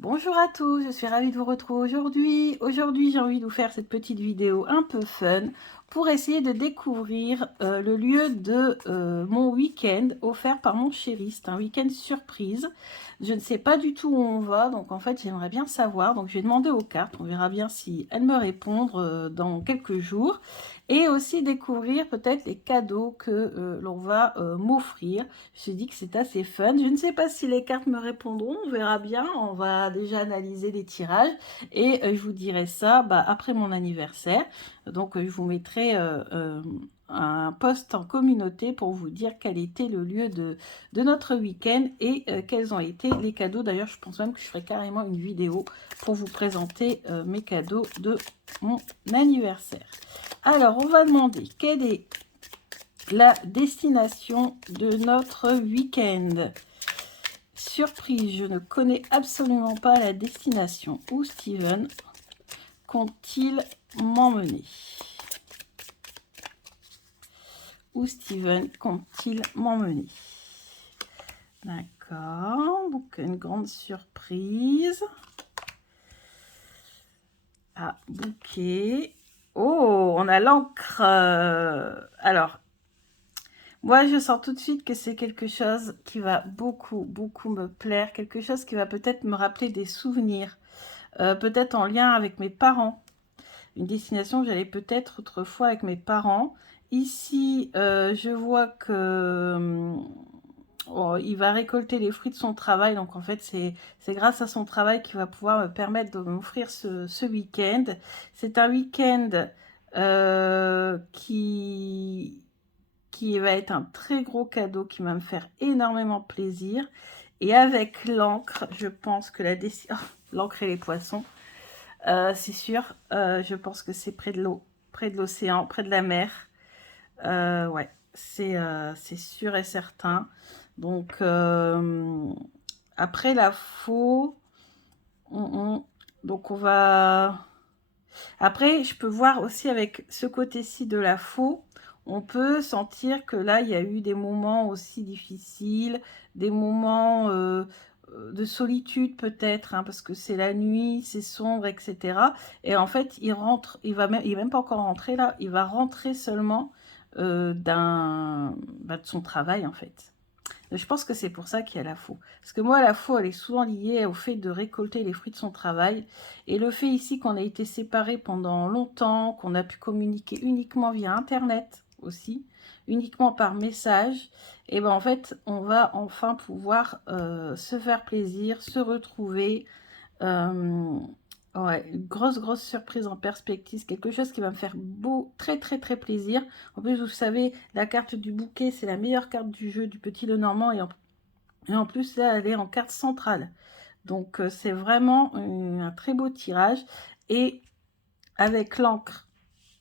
Bonjour à tous, je suis ravie de vous retrouver aujourd'hui. Aujourd'hui, j'ai envie de vous faire cette petite vidéo un peu fun pour essayer de découvrir le lieu de mon week-end offert par mon chéri. C'est un week-end surprise. Je ne sais pas du tout où on va, donc en fait, j'aimerais bien savoir. Donc, je vais demander aux cartes. On verra bien si elles me répondent dans quelques jours. Et aussi découvrir peut-être les cadeaux que l'on va m'offrir. Je me suis dit que c'est assez fun. Je ne sais pas si les cartes me répondront, on verra bien. On va déjà analyser les tirages et je vous dirai ça après mon anniversaire. Donc je vous mettrai un post en communauté pour vous dire quel était le lieu de notre week-end et quels ont été les cadeaux. D'ailleurs, je pense même que je ferai carrément une vidéo pour vous présenter mes cadeaux de mon anniversaire. Alors, on va demander quelle est la destination de notre week-end. Surprise, je ne connais absolument pas la destination. Où Steven compte-t-il m'emmener? Où Steven compte-t-il m'emmener? D'accord, donc une grande surprise. Ah, bouquet. Oh, on a l'encre. Alors, moi, je sens tout de suite que c'est quelque chose qui va beaucoup, beaucoup me plaire. Quelque chose qui va peut-être me rappeler des souvenirs. Peut-être en lien avec mes parents. Une destination que j'allais peut-être autrefois avec mes parents. Ici, je vois que il va récolter les fruits de son travail. Donc, en fait, c'est grâce à son travail qu'il va pouvoir me permettre de m'offrir ce week-end. C'est un week-end qui va être un très gros cadeau, qui va me faire énormément plaisir. Et avec l'encre, je pense que la destination... Oh, l'encre et les poissons, c'est sûr. Je pense que c'est près de l'eau, près de l'océan, près de la mer. Ouais, c'est sûr et certain. Donc, après la faux, donc on va... Après, je peux voir aussi avec ce côté-ci de la faux, on peut sentir que là, il y a eu des moments aussi difficiles, des moments de solitude peut-être, hein, parce que c'est la nuit, c'est sombre, etc. Et en fait, il rentre, il est même pas encore rentré là, il va rentrer seulement de son travail en fait. Je pense que c'est pour ça qu'il y a la faux. Parce que moi, la faux, elle est souvent liée au fait de récolter les fruits de son travail. Et le fait ici qu'on a été séparés pendant longtemps, qu'on a pu communiquer uniquement via Internet aussi, uniquement par message, et ben en fait, on va enfin pouvoir se faire plaisir, se retrouver. Euh, ouais, une grosse surprise en perspective, quelque chose qui va me faire très plaisir. En plus, vous savez, la carte du bouquet, c'est la meilleure carte du jeu du Petit Lenormand et en plus, là, elle est en carte centrale. Donc, c'est vraiment un très beau tirage. Et avec l'encre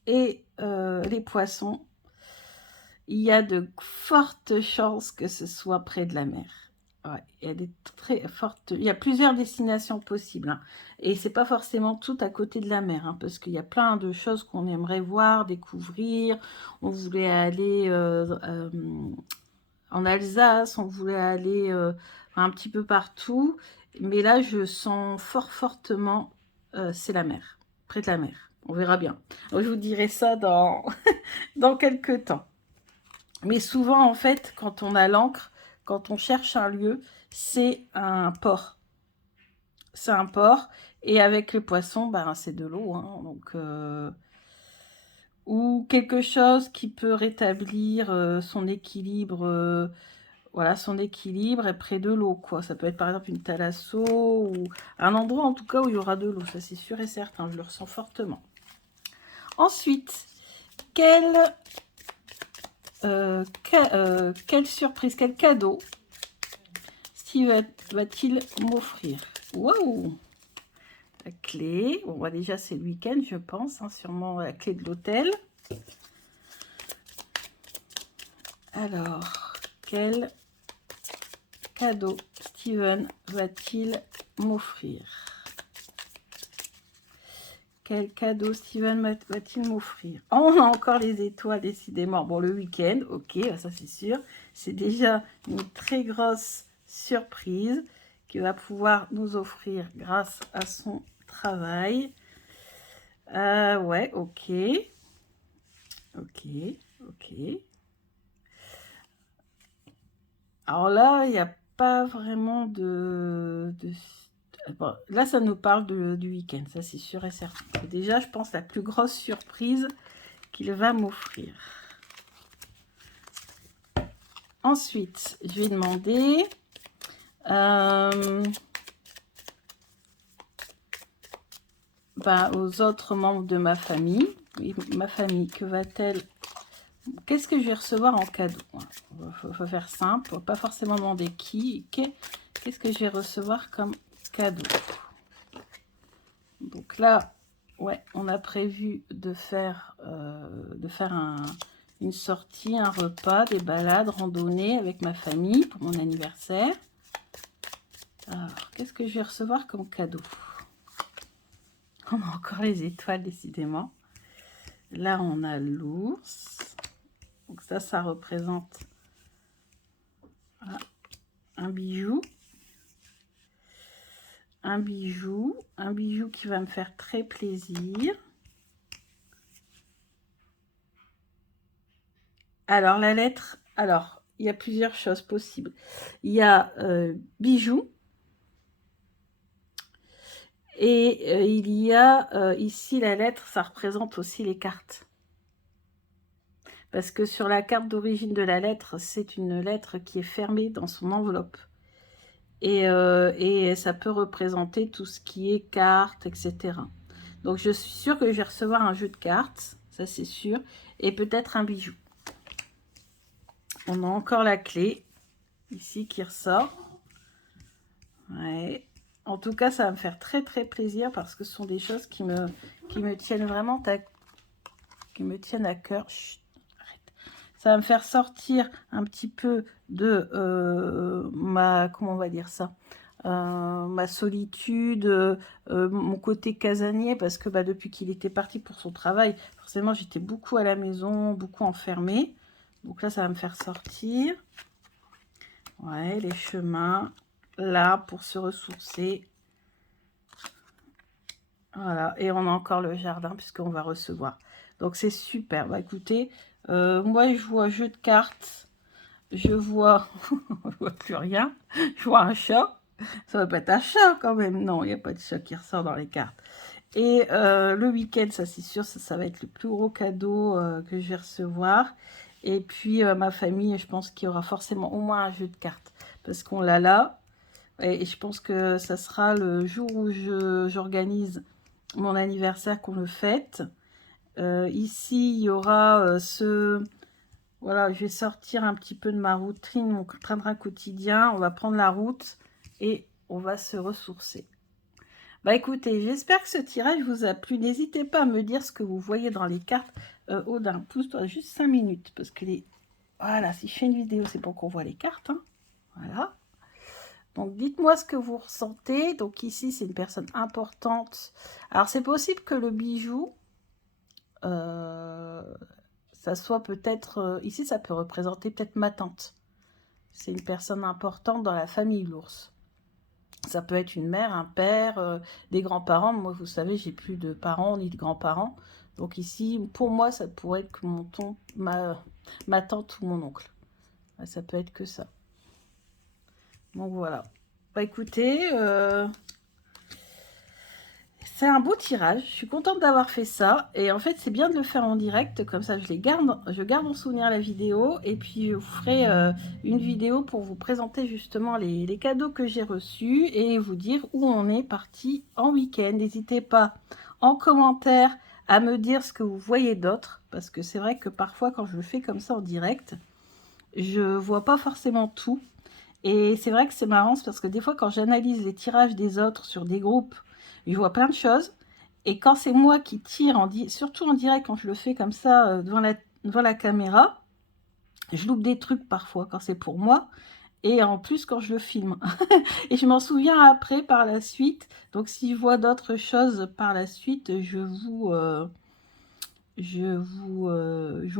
et les poissons, il y a de fortes chances que ce soit près de la mer. Ouais, il y a des très fortes... Il y a plusieurs destinations possibles, hein. Et c'est pas forcément tout à côté de la mer, hein, parce qu'il y a plein de choses qu'on aimerait voir, découvrir. On voulait aller en Alsace, on voulait aller un petit peu partout. Mais là, je sens fortement, c'est la mer, près de la mer. On verra bien. Donc, je vous dirai ça dans, dans quelques temps. Mais souvent, en fait, quand on a l'encre, quand on cherche un lieu, c'est un port. C'est un port. Et avec les poissons, ben, c'est de l'eau, hein, donc, ou quelque chose qui peut rétablir son équilibre. Voilà, son équilibre est près de l'eau, quoi. Ça peut être par exemple une thalasso ou un endroit en tout cas où il y aura de l'eau. Ça, c'est sûr et certain. Je le ressens fortement. Ensuite, quelle surprise, quel cadeau Steve va-t-il m'offrir? Waouh! La clé. Bon, bah, déjà, c'est le week-end, je pense. Hein, sûrement la clé de l'hôtel. Alors, quel cadeau Steven va-t-il m'offrir? Quel cadeau Steven va-t-il m'offrir? Oh, on a encore les étoiles, décidément. Bon, le week-end, ok, ça c'est sûr. C'est déjà une très grosse surprise. qu'il va pouvoir nous offrir grâce à son travail. Ouais, ok. Ok, ok. Alors là, il n'y a pas vraiment bon, là, ça nous parle du week-end, ça c'est sûr et certain. Déjà, je pense la plus grosse surprise qu'il va m'offrir. Ensuite, je vais demander... aux autres membres de ma famille. Oui, ma famille, que va-t-elle... Qu'est-ce que je vais recevoir en cadeau? Il faut faire simple, pas forcément demander qui. Qu'est-ce que je vais recevoir comme cadeau? Donc là, ouais, on a prévu de faire une sortie, un repas, des balades, randonnées avec ma famille pour mon anniversaire. Alors, qu'est-ce que je vais recevoir comme cadeau? On a encore les étoiles, décidément. Là, on a l'ours. Donc ça représente un bijou. Un bijou qui va me faire très plaisir. Alors, la lettre, alors, il y a plusieurs choses possibles. Il y a bijou. Et il y a ici la lettre, ça représente aussi les cartes. Parce que sur la carte d'origine de la lettre, c'est une lettre qui est fermée dans son enveloppe. Et ça peut représenter tout ce qui est cartes, etc. Donc je suis sûre que je vais recevoir un jeu de cartes, ça c'est sûr, et peut-être un bijou. On a encore la clé, ici, qui ressort. Ouais. En tout cas, ça va me faire très très plaisir parce que ce sont des choses qui me tiennent vraiment à cœur. Chut, arrête. Ça va me faire sortir un petit peu de comment on va dire ça, ma solitude, mon côté casanier, parce que depuis qu'il était parti pour son travail, forcément j'étais beaucoup à la maison, beaucoup enfermée. Donc là, ça va me faire sortir. Ouais, les chemins, là, pour se ressourcer. Voilà, et on a encore le jardin, puisqu'on va recevoir. Donc, c'est super. Bah, écoutez, moi, je vois jeu de cartes. Je vois... je vois plus rien. Je vois un chat. Ça va pas être un chat, quand même. Non, il n'y a pas de chat qui ressort dans les cartes. Et le week-end, ça, c'est sûr, ça va être le plus gros cadeau que je vais recevoir. Et puis, ma famille, je pense qu'il y aura forcément au moins un jeu de cartes. Parce qu'on l'a là. Et je pense que ça sera le jour où j'organise mon anniversaire qu'on le fête. Ici, il y aura voilà, je vais sortir un petit peu de ma routine, mon train-train quotidien. On va prendre la route et on va se ressourcer. Bah écoutez, j'espère que ce tirage vous a plu. N'hésitez pas à me dire ce que vous voyez dans les cartes. Odin, pousse-toi juste 5 minutes. Parce que voilà, si je fais une vidéo, c'est pour qu'on voit les cartes. Hein. Voilà. Donc, dites-moi ce que vous ressentez. Donc, ici, c'est une personne importante. Alors, c'est possible que le bijou, ça soit peut-être... ici, ça peut représenter peut-être ma tante. C'est une personne importante dans la famille, l'ours. Ça peut être une mère, un père, des grands-parents. Moi, vous savez, j'ai plus de parents ni de grands-parents. Donc, ici, pour moi, ça pourrait être que ma tante ou mon oncle. Ça peut être que ça. Donc, voilà. Bah écoutez, c'est un beau tirage. Je suis contente d'avoir fait ça. Et en fait, c'est bien de le faire en direct. Comme ça, je garde en souvenir la vidéo. Et puis, je vous ferai une vidéo pour vous présenter justement les cadeaux que j'ai reçus et vous dire où on est parti en week-end. N'hésitez pas en commentaire à me dire ce que vous voyez d'autre. Parce que c'est vrai que parfois, quand je le fais comme ça en direct, je vois pas forcément tout. Et c'est vrai que c'est marrant, parce que des fois, quand j'analyse les tirages des autres sur des groupes, je vois plein de choses. Et quand c'est moi qui tire, surtout en direct, quand je le fais comme ça, devant la caméra, je loupe des trucs parfois, quand c'est pour moi. Et en plus, quand je le filme. Et je m'en souviens après, par la suite. Donc, si je vois d'autres choses par la suite, je vous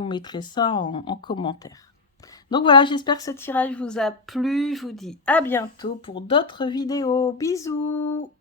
mettrai ça en commentaire. Donc voilà, j'espère que ce tirage vous a plu. Je vous dis à bientôt pour d'autres vidéos. Bisous!